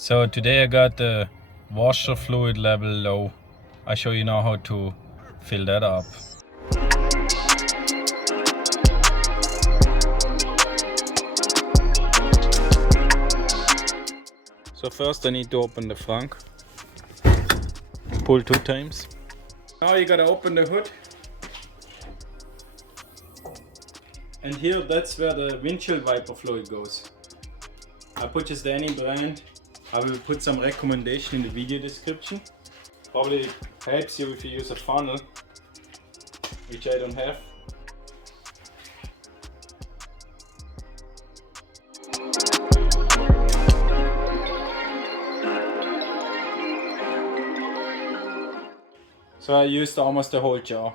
So today I got the washer fluid level low. I show you now how to fill that up. So first I need to open the frunk. Pull 2 times. Now you gotta open the hood. And here that's where the windshield wiper fluid goes. I put just any brand. I will put some recommendation in the video description. Probably helps you if you use a funnel, which I don't have. So I used almost the whole jar.